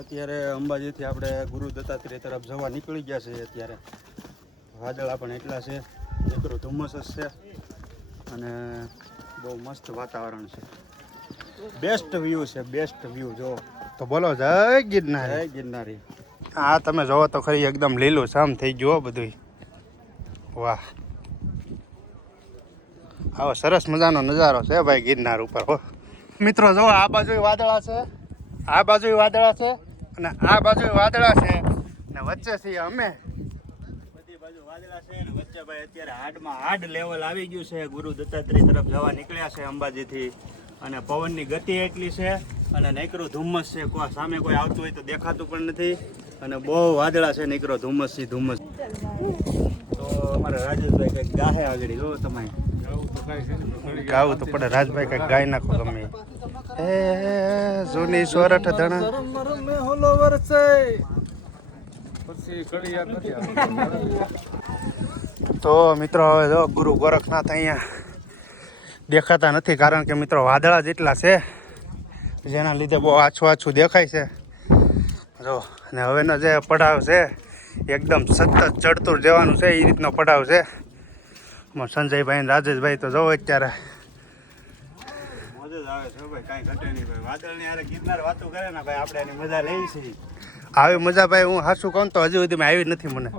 અત્યારે અંબાજીથી આપણે ગુરુ દત્તાત્રેય તરફ જવા નીકળી ગયા છે અત્યારે. વાદળા પણ એટલા છે એકરો ધુમ્મસ જ છે અને બહુ મસ્ત વાતાવરણ છે. બેસ્ટ વ્યૂ છે બેસ્ટ વ્યૂ જો. તો બોલો જય ગિરનાર. જય ગિરનારી. હા તમે જોવો તો ખરી એકદમ લીલું સામ થઈ ગયું બધું વાહ. આવો સરસ મજાનો નજારો છે ભાઈ ગિરનાર ઉપર હો. મિત્રો જો આ બાજુ વાદળા છે. આ બાજુ વાદળા છે અને આ બાજુ વાદળા છે અને વચ્ચે છીએ અમે બધી બાજુ વાદળા છે અને વચ્ચે ભાઈ અત્યારે હાડમાં હાડ લેવલ આવી ગયું છે. ગુરુ દત્તાત્રેય તરફ જવા નીકળ્યા છે અંબાજીથી. અને પવનની ગતિ એટલી છે અને નીકળું ધુમ્મસ છે. કોઈ સામે કોઈ આવતું હોય તો દેખાતું પણ નથી. અને બહુ વાદળા છે નીકળો ધુમ્મસથી ધુમ્મસ. તો અમારે રાજેશભાઈ કંઈક ગાહે આગળ જો તમે. ગાવું તો પડે રાજભાઈ કંઈક ગાઈ નાખો તમે. એ જૂની સોરઠ ધણા. તો મિત્રો હવે જો ગુરુ ગોરખનાથ અહીંયા દેખાતા નથી, કારણ કે મિત્રો વાદળા જેટલા છે, જેના લીધે બહુ આછું આછું દેખાય છે. જો, અને હવેનો જે પડાવ છે, એકદમ સતત ચડતું જવાનું છે એ રીતનો પડાવ છે. સંજયભાઈ રાજેશભાઈ તો જવો અત્યારે. જ હારે ગિરનાર વાતું કરે ને ભાઈ, આપણે એની મજા લઈ છીએ. આવી મજા ભાઈ, હું હાસું કહું તો હજુ સુધી આવી નથી મને.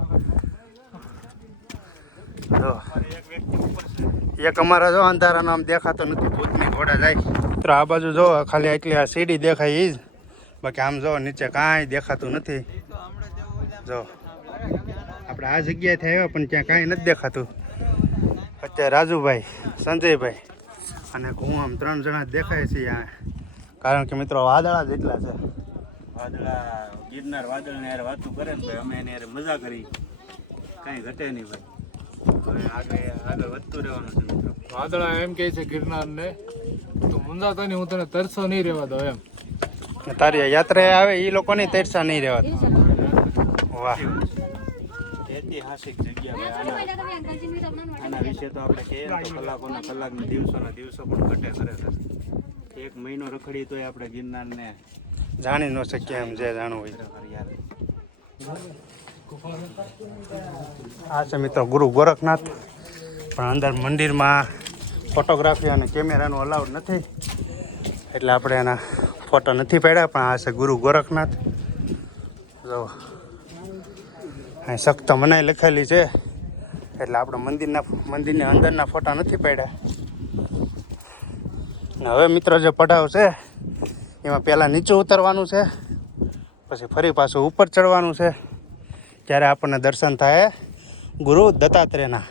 એક અમારા જો અંધારાનો આમ દેખાતો નથી, ભૂતની ઘોડા જાય. મિત્રો, આ બાજુ જો, ખાલી એટલી આ સીડી દેખાય એ જ. બાકી આમ જો, નીચે કાંઈ દેખાતું નથી. જો. આપણે આ જગ્યાએથી આવ્યા, પણ ત્યાં કાંઈ નથી દેખાતું. અત્યારે રાજુભાઈ, સંજયભાઈ. અને હું આમ ત્રણ જણા દેખાય છે આ. કારણ કે મિત્રો વાદળા જેટલા છે. વાદળા ગિરનાર વાદળને યાર વાતું કરે ને ભાઈ અમે એને યાર મજા કરી. કાંઈ ઘટે નહીં ભાઈ. હવે આગળ આગળ વધતું રહેવાનું છે મિત્રો. વાદળા એમ કહે છે ગિરનારને તું મુંજાતો નહીં હું તને તરસો નહીં રહેવા દઉં એમ. ને તારી યાત્રા આવે એ લોકોની તરસા નહીં રહેવા વાહ ભાઈ આના વિશે તો આપણે કહીએ તો કલાકોના કલાકના દિવસોના દિવસો પણ ઘટે ખરેખર એક મહિનો રખડી તોય આપણે ગિરનારને જાણી ન શકીએ એમ જે જાણવું હોય. આ છે મિત્રો ગુરુ ગોરખનાથ. પણ અંદર મંદિરમાં ફોટોગ્રાફી અને કેમેરાનું અલાઉડ નથી. એટલે આપણે એના ફોટો નથી પાડ્યા પણ આ છે ગુરુ ગોરખનાથ. જો અહીં સખ્ત મનાઈ લખેલી છે. એટલે આપણે મંદિરના મંદિરની અંદરના ફોટા નથી પાડ્યા. હવે મિત્રો જે પડાવ છે, એમાં પહેલાં નીચે ઉતરવાનું છે, પછી ફરી પાછું ઉપર ચડવાનું છે. ત્યારે આપણને દર્શન થાય ગુરુ દત્તાત્રેયના.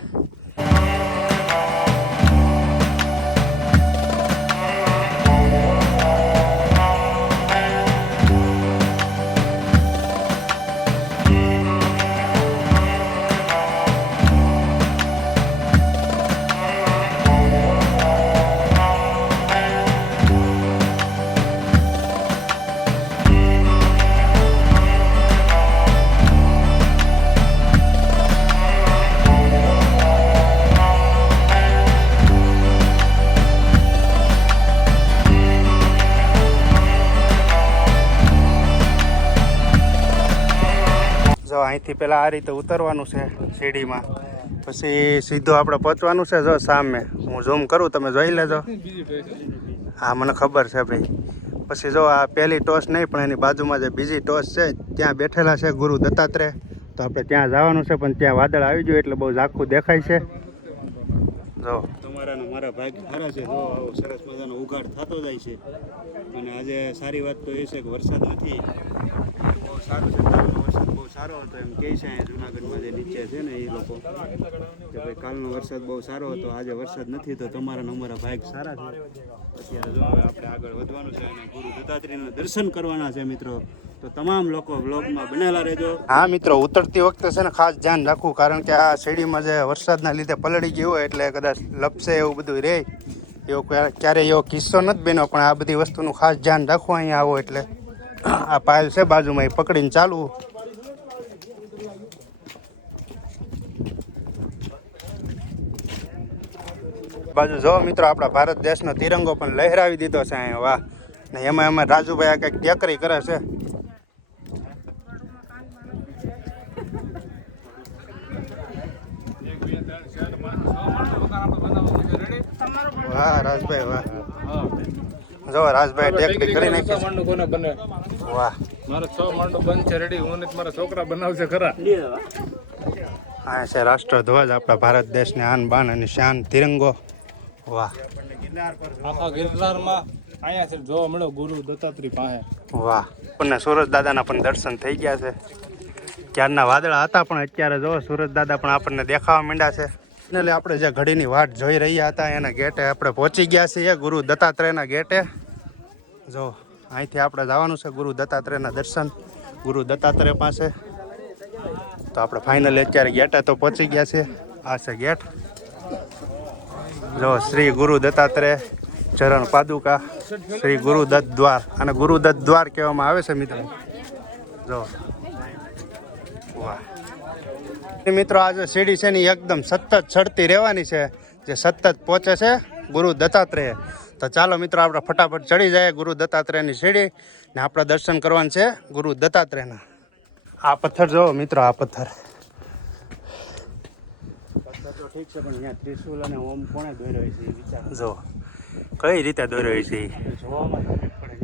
અહીંથી પહેલાં આ રીતે ઉતરવાનું છે સીડીમાં. પછી સીધું આપણે પહોંચવાનું છે જો સામે. હું ઝૂમ કરું, તમે જોઈ લેજો. હા, મને ખબર છે ભાઈ. પછી જો આ પહેલી ટોસ નહીં, પણ એની બાજુમાં જે બીજી ટોસ છે, ત્યાં બેઠેલા છે ગુરુ દત્તાત્રેય. તો આપણે ત્યાં જવાનું છે, પણ ત્યાં વાદળ આવી ગયું, એટલે બહુ ઝાખું દેખાય છે. જો. તમારા મારા ખરા છે. સરસ મજાનો ઉઘાડ થતો જાય છે. અને આજે સારી વાત તો એ છે કે વરસાદ નથી. બહુ સારું છે. સારો હતો એમ કહે છે અહીંયા જુનાગઢમાં જે નીચે છે ને એ લોકો. કે ભાઈ કાલનો વરસાદ બહુ સારો હતો, આજે વરસાદ નથી, તો તમારા અમારા ભાગ સારા છે. અત્યારે જો હવે આપણે આગળ વધવાનું છે અને ગુરુ દત્તાત્રેયના દર્શન કરવાના છે મિત્રો, તો તમામ લોકો બ્લોગમાં બનેલા રહેજો. હા મિત્રો, ઉતરતી વખતે છે ને ખાસ ધ્યાન રાખવું, કારણ કે આ શેરીમાં જે વરસાદના લીધે પલળી ગયું હોય એટલે કદાચ લપસે એવું બધું રહે એવો ક્યારેય એવો કિસ્સો નથી બન્યો, પણ આ બધી વસ્તુનું ખાસ ધ્યાન રાખવું અહીંયા આવો એટલે. આ પાયલ છે બાજુમાં, એ પકડીને ચાલવું. બાજુ જો મિત્રો આપણા ભારત દેશનો તિરંગો પણ લહેરાવી દીધો છે અહીંયા વાહ. ને એમાં એમાં રાજુભાઈ આ કંઈક ટેકરી કરે છે. વાહ રાજભાઈ વાહ. જો રાજભાઈ ટેકરી કરી વાહ. મારો બંધ છે છોકરા બનાવશે ખરા. આ છે રાષ્ટ્રધ્વજ આપણા ભારત દેશની આન બાન અને શાન તિરંગો. વાહ. આખા ગિરનારમાં અહીંયા છે જોવા મળ્યો ગુરુ દત્તાત્રી પાસે વાહ. આપણને સુરજ દાદાના પણ દર્શન થઈ ગયા છે. ક્યારના વાદળા હતા પણ અત્યારે જો સુરજ દાદા પણ આપણને દેખાવા માંડ્યા છે. એટલે આપણે જે ઘડીની વાટ જોઈ રહ્યા હતા એના ગેટે આપણે પહોંચી ગયા છીએ ગુરુ દત્તાત્રેયના ગેટે. જો અહીંથી આપણે જવાનું છે ગુરુ દત્તાત્રેયના દર્શન. ગુરુ દત્તાત્રેય પાસે. તો આપણે ફાઇનલ અત્યારે ગેટે તો પહોંચી ગયા છે આ છે ગેટ. જો શ્રી ગુરુ દત્તાત્રેય ચરણ પાદુકા, શ્રી ગુરુદત્ત દ્વાર અને ગુરુદત્ત દ્વાર કહેવામાં આવે છે મિત્રો. જો. વાહ. મિત્રો, આ જે સીડી છે ને એકદમ સતત ચડતી રહેવાની છે. જે સતત પહોંચે છે ગુરુ દત્તાત્રેય. તો ચાલો મિત્રો, આપણે ફટાફટ ચડી જાય ગુરુ દત્તાત્રેયની સીડી ને આપણે દર્શન કરવાનું છે ગુરુ દત્તાત્રેયના. આ પથ્થર જો મિત્રો, આ પથ્થર. ઠીક છે પણ અહીંયા ત્રિશુલ અને ઓમ કોણે દોર્યો છે એ વિચાર. જો કઈ રીતે દોર્યો છે જોવામાં તકલીફ પડે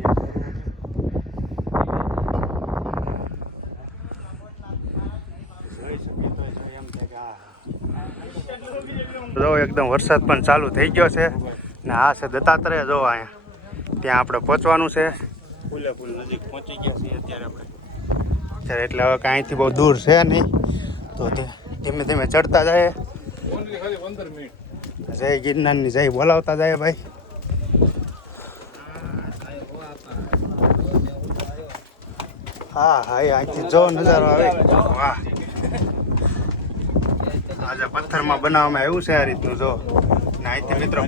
તો જો એકદમ વરસાદ પણ ચાલુ થઈ ગયો છે. ને આ છે દત્તાત્રેય જો અહીંયા ત્યાં આપણે પહોંચવાનું છે. ફૂલે ફૂલ નજીક પહોંચી ગયા છીએ અત્યારે આપણે. અત્યારે એટલે હવે કાંઈથી બહુ દૂર છે નહીં. તો તે ધીમે ધીમે ચડતા જાય. જય ગિરનારની, જય બોલાવતા જાય ભાઈ. હા હા અહીંથી જો નજારો આવે. વાહ. આજે પથ્થરમાં બનાવવામાં આવ્યું છે આ રીતનું જો. ને અહીંથી મિત્રો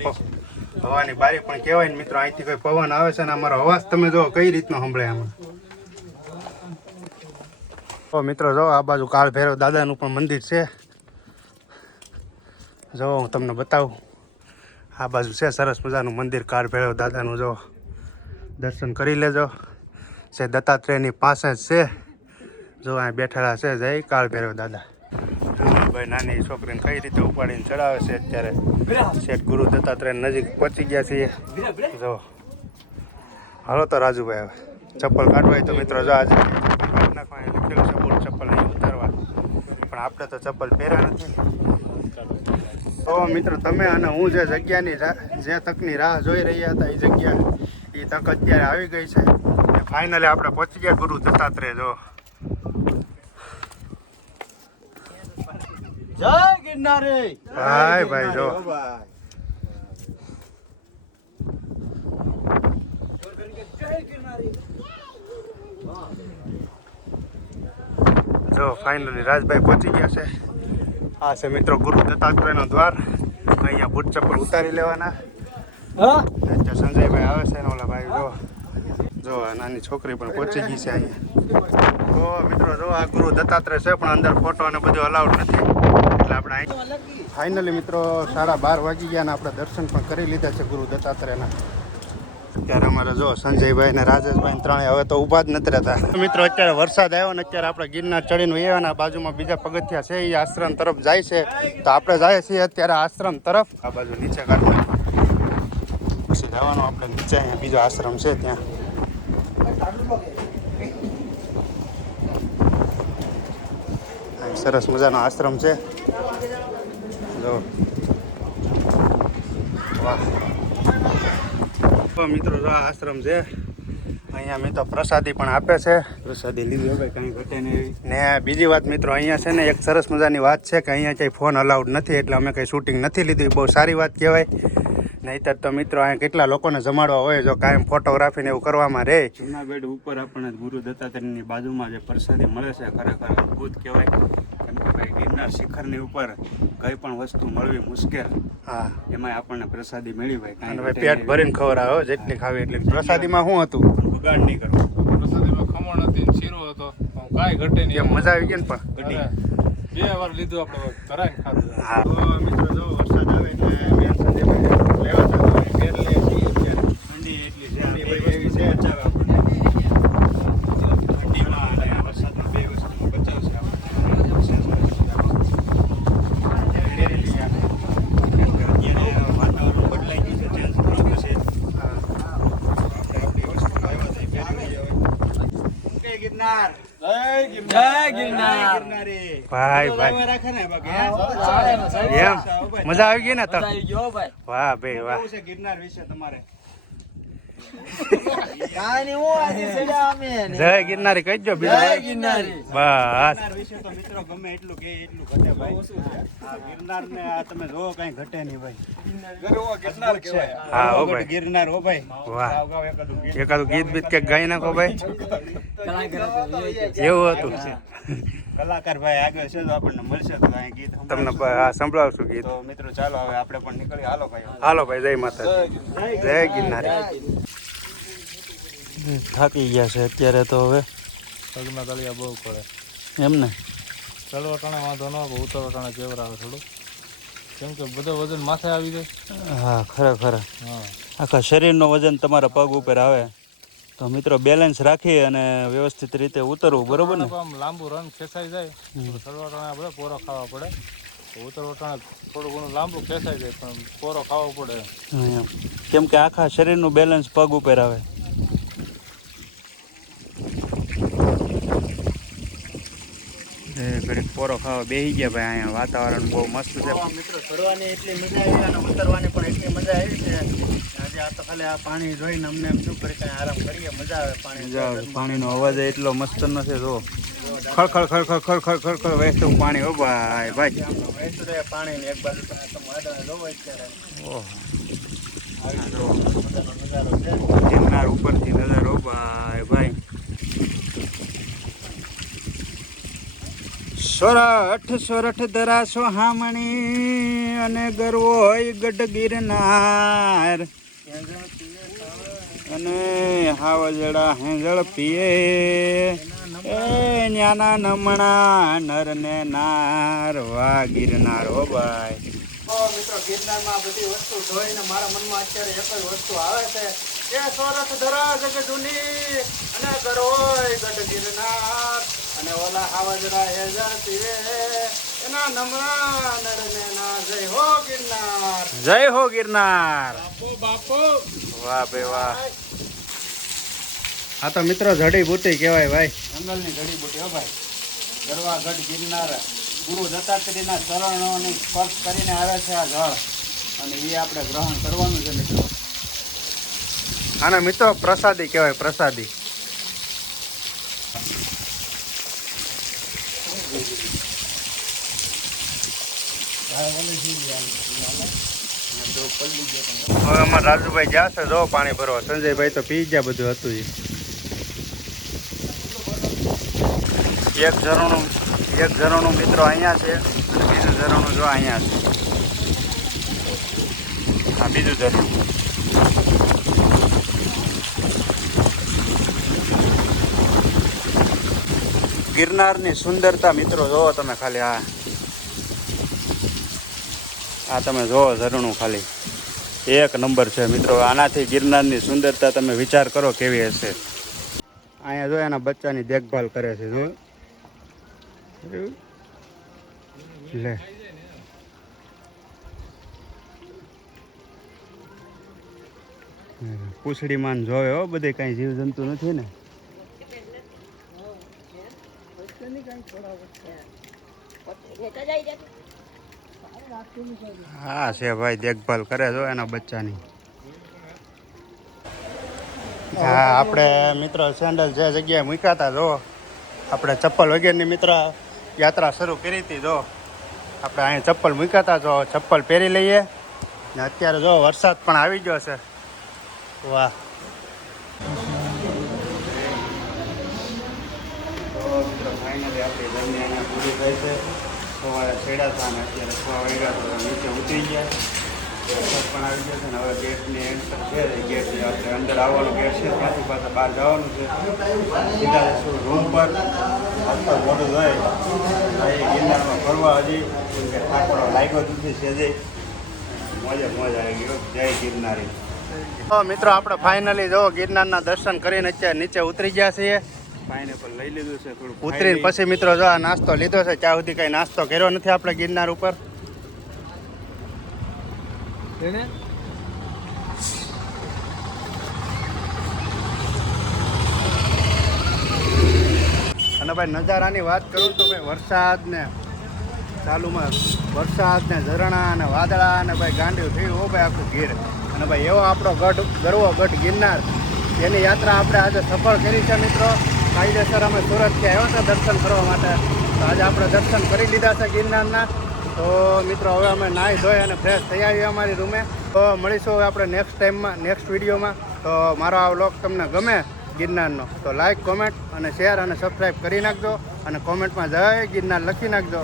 હવાની બારી પણ કહેવાય ને મિત્રો, અહીંથી કોઈ પવન આવે છે ને અમારો અવાજ તમે જો કઈ રીતનો સંભળાય આમાં? મિત્રો જો આ બાજુ કાળ ભૈરવ દાદાનું પણ મંદિર છે. જો, હું તમને બતાવું. આ બાજુ છે, સરસ મજાનું મંદિર કાળ ભૈરવ દાદાનું જો. દર્શન કરી લેજો. છે, દત્તાત્રેયની પાસે જ છે. જો, અહીં બેઠેલા છે, જય કાળ ભેરવ દાદા. ભાઈ, નાની છોકરીને કઈ રીતે ઉપાડીને ચડાવે છે અત્યારે? શેઠ ગુરુ દત્તાત્રેય નજીક પહોંચી ગયા છીએ. જો. હાલો તો રાજુભાઈ હવે. ચપ્પલ કાઢવાય તો મિત્રો જો આજે કાઢી નાખવાની લખેલું છે બૂટ ચપ્પલ નહીં ઉતારવા. પણ આપણે તો ચપ્પલ પહેર્યા નથી. તો મિત્રો તમે અને હું જે જગ્યાની જે તકની રાહ જોઈ રહ્યા હતા એ જગ્યા એ તક અત્યારે આવી ગઈ છે. ફાઇનલી આપણે પહોંચી ગયા ગુરુ દત્તાત્રેય જો. જય ગિરનારી! ભાઈ ભાઈ જો. ભાઈ જો ફાઇનલી રાજભાઈ પહોંચી ગયા છે. આ છે મિત્રો ગુરુ દત્તાત્રેયનો દ્વાર. અહીંયા બૂટ ચપ્પલ ઉતારી લેવાના. હા? સંજયભાઈ આવે છે ઓલા ભાઈ જો. જો આ નાની છોકરી પણ પહોંચી ગઈ છે અહીંયા. તો મિત્રો જો આ ગુરુ દત્તાત્રેય છે પણ અંદર ફોટો અને બધું અલાઉડ નથી. એટલે આપણે અહીં ફાઇનલી મિત્રો સાડા બાર વાગી ગયા અને આપણે દર્શન પણ કરી લીધા છે ગુરુ દત્તાત્રેયના. અત્યારે અમારે જો સંજયભાઈ ને રાજેશભાઈ ને ત્રણેય હવે તો ઊભા જ નથી રહેતા. મિત્રો, અત્યારે વરસાદ આવ્યો ને અત્યારે આપણે ગિરનાર ચડીને વૈયાના બાજુમાં બીજા પગથિયા છે એ આશ્રમ તરફ જાય છે. તો આપણે જાય છીએ અત્યારે આશ્રમ તરફ. આ બાજુ નીચે કાઢવા પછી જવાનું આપણે નીચે, અહીંયા બીજો આશ્રમ છે ત્યાં. સરસ મજાનો આશ્રમ છે. જો. વાહ. મિત્રો જો આ આશ્રમ છે. અહીંયા મિત્રો પ્રસાદી પણ આપે છે. પ્રસાદી લીધી હવે કાંઈ ઘટે નહીં ને બીજી વાત મિત્રો અહીંયા છે ને એક સરસ મજાની વાત છે કે અહીંયા ક્યાંય ફોન અલાઉડ નથી એટલે અમે કંઈ શૂટિંગ નથી લીધું. એ બહુ સારી વાત કહેવાય. નહીંતર તો મિત્રો અહીંયા કેટલા લોકોને જમાડવા હોય જો કાયમ ફોટોગ્રાફી ને એવું કરવામાં રહે. જુનાગઢ ઉપર આપણને ગુરુ દત્તાત્રેયની બાજુમાં જે પ્રસાદી મળે છે ખરેખર અદ્ભુત કહેવાય. કેમ કે ભાઈ ગિરનાર શિખરની ઉપર કઈ પણ વસ્તુ મળવી મુશ્કેલ હા. એમાં આપણને પ્રસાદી મળી હોય અને કે ભાઈ પેટ ભરીને ખબર આવે જેટલી ખાવી એટલી. પ્રસાદીમાં શું હતું? બગાડ નહીં કરવો. પ્રસાદીમાં ખમણ હતી ને શીરો હતો. કાંઈ ઘટે નહીં. એમ મજા આવી ગઈ ને પણ. બે વાર લીધું આપણે તરાય ખાધું. હા. તો મિત્રો જો વરસાદ આવે એટલે બેન સંજયભાઈ લેવા જતો હોય ઘેર લે છીએ અત્યારે ઠંડી એટલી છે આ બે એવી છે બચાવે આપણને ઠંડીમાં અને આ વરસાદમાં બે વસ્તુમાં બચાવશે આપણને વિશેષ વસ્તુ. પહેરેલી છે આપણે. કેમ કે અત્યારે વાતાવરણ બદલાઈ ગયું છે ગિરનાર જય ગિરનાર ગિરનારી ભાઈ ભાઈ. લાવવા રાખે ને એમ મજા આવી ગઈ ને તો વાહ ભાઈ વાહ. કેવું ગિરનાર વિશે તમારે? જય ગિરનારી કહેજો બીજું. બસ. વિશે તો મિત્રો ગમે એટલું કે એટલું ઘટે ભાઈ. આ ગિરનાર ને આ તમે જોવો કઈ ઘટે નહીં ભાઈ. ગિરનાર કહેવાય. હા ઓ ભાઈ. ગિરનાર ઓ ભાઈ. વાહ. ગાવ ગાવ એકાદું ગીત. બીત કે ગાઈ નાખો ભાઈ. એવું હતું. કલાકાર ભાઈ આગળ છે તો આપણને મળશે તો અહીં ગીત તમને સંભળાવશું. હા ગીત. તો મિત્રો ચાલો હવે આપણે પણ નીકળીએ. હાલો ભાઈ. હાલો ભાઈ જય માતા જય ગિરનારી. થાકી ગયા છે અત્યારે તો હવે. પગના તળિયા બહુ પડે. એમ ને? ચડવા ટાણે વાંધો ન આવે ઉતરવા ટાણે કેવર આવે થોડું કેમ કે બધો વજન માથે આવી જાય. હા ખરેખર. હા. આખા શરીરનો વજન તમારા પગ ઉપર આવે. તો મિત્રો બેલેન્સ રાખી અને વ્યવસ્થિત રીતે ઉતરવું બરોબર ને? આમ લાંબુ રન ખેંચાઈ જાય ચડવા આપણે પોરો ખાવા પડે. તો ઉતરવા થોડું ઘણું લાંબુ ખેંચાઈ જાય પણ પોરો ખાવો પડે. એમ. કેમ કે આખા શરીરનું બેલેન્સ પગ ઉપર આવે. ઘડીક પોરો ખાવા બેસી ગયા ભાઈ અહીંયા વાતાવરણ બહુ મસ્ત છે. મિત્રો ફરવાની એટલી મજા આવી અને ઉતરવાની પણ એટલી મજા આવી છે. આજે આ તો ખાલી આ પાણી જોઈને અમને એમ શું કરી કાંઈ આરામ કરીએ મજા આવે પાણી મજા આવે. પાણીનો અવાજ એટલો મસ્ત નથી જો ખળખળ ખળખળ ખળખળ ખળખળ વહેતું પાણી. હો ભાઈ ભાઈ. વહેતું રહે પાણી એક બાજુ ઓહો આવી જો મજાનો નજારો છે ગિરનાર ઉપરથી નજર હો ભાઈ ભાઈ સોરઠ સોરઠ દરાસો હામણી અને ગરવો હોય ગઢ ગિરનાર અને હાવજડા હેંજળ પીએ. એ ન્યાના નમણા નર ને નાર વા ગિરનાર હો ભાઈ. મિત્રો, ગિરનારમાં બધી વસ્તુ જોઈને મારા મનમાં અત્યારે એક જ વસ્તુ આવે છે. એ સોરઠ ધરા જગ અને ગરોય ગઢ ગિરનાર અને ઓલા હાવજરા એ જાતી એના નમરા નરને ના જય હો ગિરનાર. જય હો ગિરનાર. બાપો બાપો. વાહ બે વાહ. આ તો મિત્રો જડીબુટી કહેવાય ભાઈ. જંગલની જડીબુટી હો ભાઈ. ગરવા ગઢ ગિરનાર. ગુરુ દત્તાત્રેયના ચરણોની સ્પર્શ કરીને આવે છે આ જળ. અને એ આપણે ગ્રહણ કરવાનું છે મિત્રો. આને મિત્રો પ્રસાદી કહેવાય પ્રસાદી. હવે અમારા રાજુભાઈ છે, જો પાણી ભરવા. સંજયભાઈ તો પી ગયા બધું હતું એક ઝરણું એક ઝરણું મિત્રો અહીંયા છે અને બીજું ઝરણું જો અહીંયા છે. હા બીજું ઝરણું. ગિરનારની સુંદરતા મિત્રો જોવો તમે ખાલી આ આ તમે જુઓ ઝરણું ખાલી. એક નંબર છે મિત્રો. આનાથી ગિરનારની સુંદરતા તમે વિચાર કરો કેવી હશે. અહીંયા જો એના બચ્ચાની દેખભાલ કરે છે, જો. લે. પૂછડી માન જોવે હો, બધે કાંઈ જીવજંતુ નથી ને. હા, છે ભાઈ, દેખભાલ કરે છો એના બચ્ચાની. હા, આપણે મિત્રો સેન્ડલ જે જગ્યાએ મૂક્યા હતા જો, આપણે ચપ્પલ વગેરેની મિત્ર યાત્રા શરૂ કરી હતી જો. આપણે અહીંયા ચપ્પલ મૂક્યા હતા જો, ચપ્પલ પહેરી લઈએ. ને અત્યારે જો વરસાદ પણ આવી ગયો છે. વાહ. ફાઇનલી આપણી જર્ની પૂરી થઈ છે. સવારે છેડા હતા અને અત્યારે છ વાગ્યા તો નીચે ઉતરી ગયા. વરસાદ પણ આવી ગયો છે ને હવે ગેટની એન્ટર છે, એ ગેટ આપણે અંદર આવવાનું ગેટ છે, ત્યાંથી પાછા બહાર જવાનું છે. સીધા રૂમ પર. આસપાસ મોટું થાય અહીં ગિરનારમાં ફરવા હજી, કેમ કે ઠાકોરો લાગ્યો નથી છે જે મોજે મોજ આવી ગયો. જય ગિરનારી. મિત્રો, આપણે ફાઇનલી જો ગિરનારના દર્શન કરીને અત્યારે નીચે ઉતરી ગયા છીએ. પાઇનેપલ લઈ લીધું છે થોડું ઉતરીને પછી મિત્રો જો આ નાસ્તો લીધો છે ત્યાં સુધી કઈ નાસ્તો કર્યો નથી આપણે ગિરનાર ઉપર. અને ભાઈ નજારાની વાત કરું તો ભાઈ વરસાદ ને ચાલુમાં વરસાદ ને ઝરણા અને વાદળા અને ભાઈ ગાંડિયું થયું હો ભાઈ આખું ગીર અને ભાઈ એવો આપણો ગઢ ગરવો ગઢ ગિરનાર. એની યાત્રા આપણે આજે સફળ કરી છે મિત્રો. કાયદેસર અમે સુરતથી આવ્યા હતા દર્શન કરવા માટે. તો આજે આપણે દર્શન કરી લીધા છે ગિરનારના. તો મિત્રો, હવે અમે નાહી ધોઈ અને ફ્રેશ થઈ આવીએ અમારી રૂમે. તો મળીશું હવે આપણે નેક્સ્ટ ટાઈમમાં નેક્સ્ટ વિડીયોમાં તો મારો આ વ્લોગ તમને ગમે ગિરનારનો, તો લાઇક કોમેન્ટ અને શેર અને સબસ્ક્રાઈબ કરી નાખજો અને કોમેન્ટમાં જય ગિરનાર લખી નાખજો.